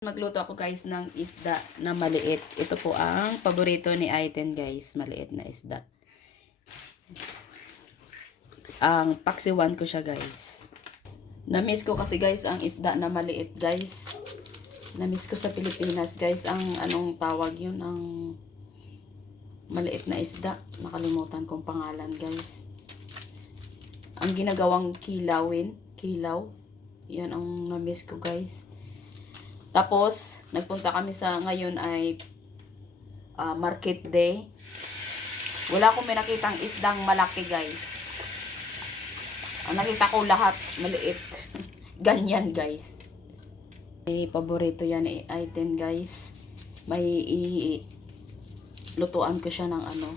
Magluto ako guys ng isda na maliit. Ito po ang paborito ni Aiten guys. Maliit na isda. Ang paksiwan ko siya guys. Namiss ko kasi guys ang isda na maliit guys. Namiss ko sa Pilipinas guys ang anong tawag yun ang maliit na isda. Nakalimutan kong pangalan guys. Ang ginagawang kilawin. Kilaw. Yan ang namiss ko guys. Tapos, nagpunta kami sa ngayon ay ah, market day. Wala akong may nakitang isdang malaki, guys. Ang nakita ko lahat, maliit. Ganyan, guys. May paborito yan eh, item, guys. May lutuan ko siya ng ano,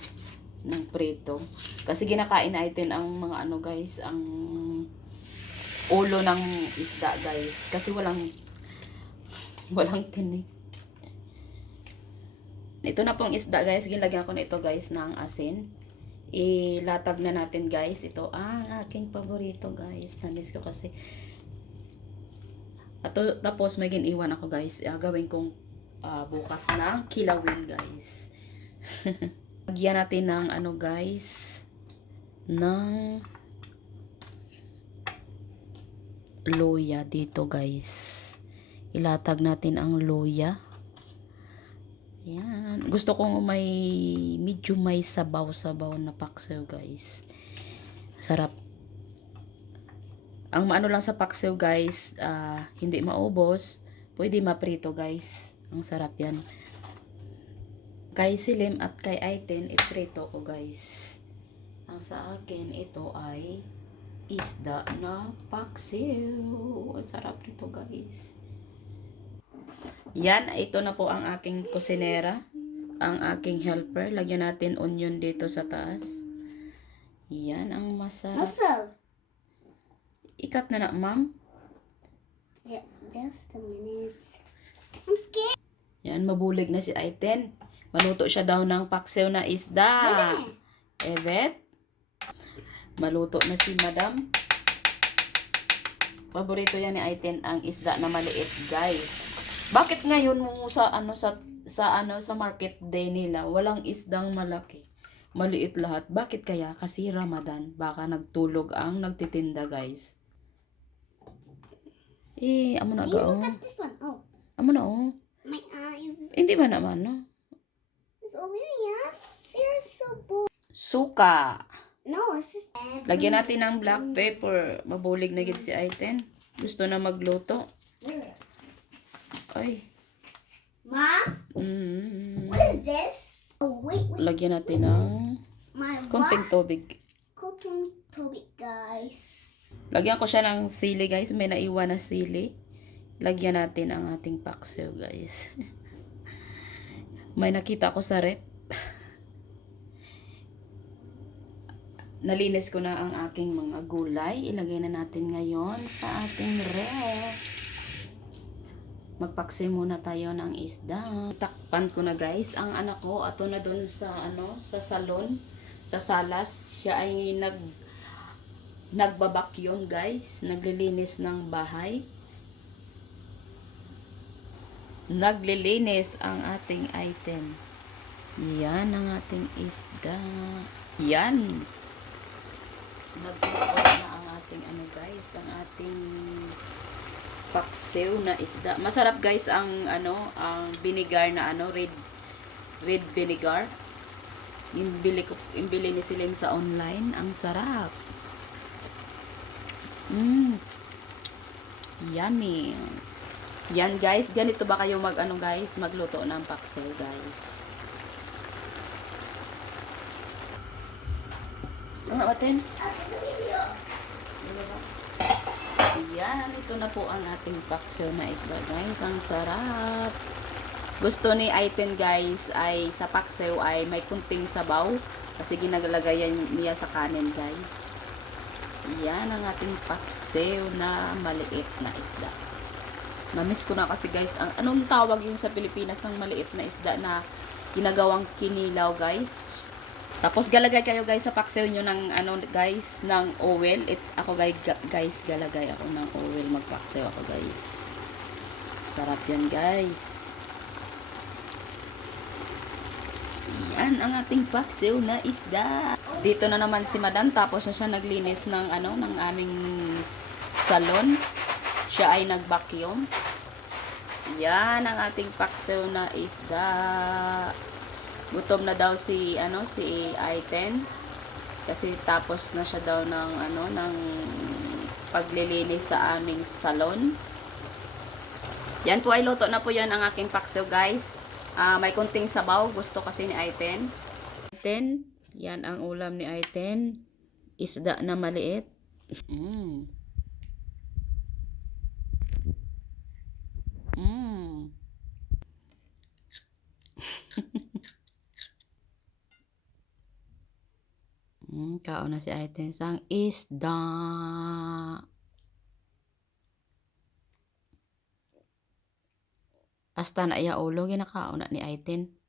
ng preto. Kasi ginakain natin ang mga ano, guys, ang ulo ng isda, guys. Kasi walang Walang tinig. Ito na pong isda guys. Ginlagyan ko na ito guys ng asin. Ilatag na natin guys. Ito ang aking paborito guys. Namiss ko kasi. At tapos may giniwan ako guys. Uh, gawin kong ah, bukas ng kilawin guys. Lagyan natin ng ano guys. Ng loya dito guys ilatag natin ang loya. Yan. Gusto kong may medyo may sabaw-sabaw na paksiw, guys. Sarap. Ang maano lang sa paksiw, guys, ah, hindi maubos. Pwede maprito, guys. Ang sarap yan. Kay Silim at kay Aiten, iprito ko, guys. Ang sa akin, ito ay isda na paksiw. Ang sarap nito, guys. Yan, ito na po ang aking kusinera. Ang aking helper. Lagyan natin onion dito sa taas. Yan ang masarap. Also, Ikat na na, ma'am. ju- just a minute. I'm scared. Yan, mabulig na si Aiten. Maluto siya daw ng paksiw na isda. Evet. Maluto na si madam. Paborito yan ni Aiten ang isda na maliit, guys. Bakit ngayon mo sa ano sa sa ano sa market day nila walang isdang malaki? Maliit lahat. Bakit kaya? Kasi Ramadan. Baka nagtulog ang nagtitinda, guys. Eh, amo na look oh. Oh, Amo na oh. my eyes. Hindi ba naman, no? It's over. You're so bored. Suka. No, it's just. Lagyan natin ng black pepper. Mabulig na gid si Aiten. Gusto na magluto. Ay. Mom, Mm. what is this? Oh, wait, wait. Lagyan natin ng My konting tubig. Cotton topic, guys. Lagyan ko siya ng sili, guys. May naiwan na sili. Lagyan natin ang ating paksiw, guys. May nakita ko sa rep. Nalinis ko na ang aking mga gulay. Ilagay na natin ngayon sa ating rep. Magpaksi muna tayo ng isda. Takpan ko na guys. Ang anak ko, ato na doon sa ano, sa salon, sa salas. Siya ay nag nagbabakyum guys. Naglilinis ng bahay. Naglilinis ang ating item. Yan ang ating isda. Yan. Nagluto na ang ating ano guys, ang ating paksiw na isda. Masarap guys ang ano, ang vinegar na ano, red red vinegar. Yung bili ko, yung bili ni Siling sa online, ang sarap. Mmm. Yummy. Yan guys, ganito ba kayo mag ano guys, magluto ng paksiw guys. Ano natin? Yan, ito na po ang ating paksiw na isda guys. Ang sarap. Gusto ni Aiten guys ay sa paksiw ay may kunting sabaw kasi ginagalagayan niya sa kanin guys. Yan ang ating paksiw na maliit na isda. Namiss ko na kasi guys, ang, anong tawag yung sa Pilipinas ng maliit na isda na ginagawang kinilaw guys? Tapos galagay kayo guys sa paksiw nyo ng ano guys, ng oil. It, ako guys, guys galagay ako ng oil. Magpaksiw ako guys. Masarap yan guys. Yan ang ating paksiw na isda. Dito na naman si Madam tapos na siya naglinis ng ano ng aming salon. Siya ay nag-vacuum. Yan ang ating paksiw na isda. Gutom na daw si ano si I-10 kasi tapos na siya daw ng ano ng paglilinis sa aming salon. Yan po ay luto na po yan ang aking paksiw guys. Ah, may kunting sabaw. Gusto kasi ni Aiten. Aiten, yan ang ulam ni Aiten. Isda na maliit. Mm. Mm, kaon na si Aiten sang isda. Hasta na iya ulo ginakaon na ni Aiten. Mmm.